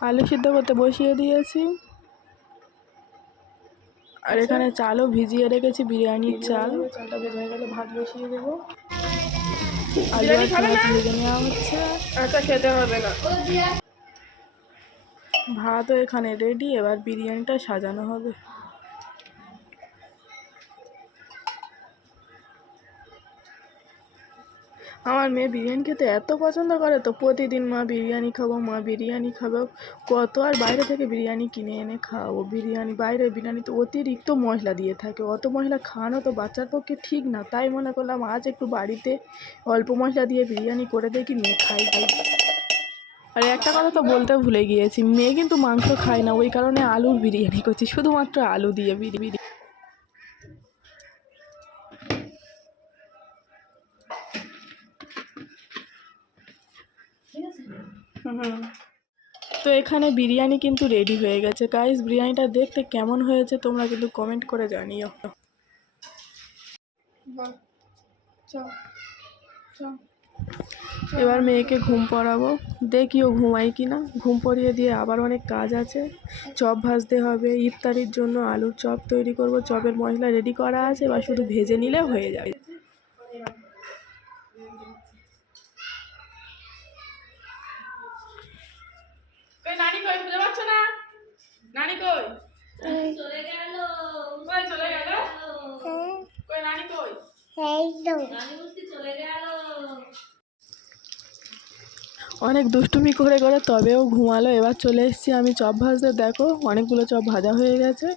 আলু সিদ্ধ করতে বসিয়ে দিয়েছি। আর এখানে চালও ভিজিয়ে রেখেছি বিরিয়ানির চাল। চালটা ভেজে হয়ে গেলে ভাত বসিয়ে দেবো আলু আর পেঁয়াজ ভেজে নেওয়া হচ্ছে। আচ্ছা খেতে হবে না। ভাতও এখানে রেডি এবার বিরিয়ানিটা সাজানো হবে। আমার মেয়ে বিরিয়ানি খেতে এত পছন্দ করে, তো প্রতিদিন মা বিরিয়ানি খাব, মা বিরিয়ানি খাব। কত আর বাইরে থেকে বিরিয়ানি কিনে এনে খাওয়াবো। বিরিয়ানি বাইরের বিরিয়ানিতে অতিরিক্ত মশলা দিয়ে থাকে। অত মশলা খাওয়ানো তো বাচ্চার পক্ষে ঠিক না। তাই মনে করলাম আজ একটু বাড়িতে অল্প মশলা দিয়ে বিরিয়ানি করে দেখি, মেয়ে খাই খাই আর একটা কথা তো বলতে ভুলে গিয়েছি, মেয়ে কিন্তু মাংস খায় না। ওই কারণে আলুর বিরিয়ানি করছি। শুধুমাত্র আলু দিয়ে বিরি তো এখানে বিরিয়ানি কিন্তু রেডি হয়ে গেছে। গাইস বিরিয়ানিটা দেখতে কেমন হয়েছে তোমরা কিন্তু কমেন্ট করে জানিও। এবার মেয়েকে ঘুম পড়াবো। দেখি ও ঘুমাই কি না ঘুম পড়িয়ে দিয়ে আবার অনেক কাজ আছে। চপ ভাজতে হবে। ইফতারির জন্য আলুর চপ তৈরি করব। চপের মশলা রেডি করা আছে। বা শুধু ভেজে নিলে হয়ে যাবে কই নানি কই খুঁজে পাচ্ছ না নানি কই? চলে গেল। কই চলে গেল? কই নানি কই? নানি বুঝতে চলে গেল। অনেক দুষ্টুমি করে করে তবেও ঘুমালো এবার চলে এসেছি আমি চপ ভাজতে। দেখো অনেকগুলো চপ ভাজা হয়ে গেছে।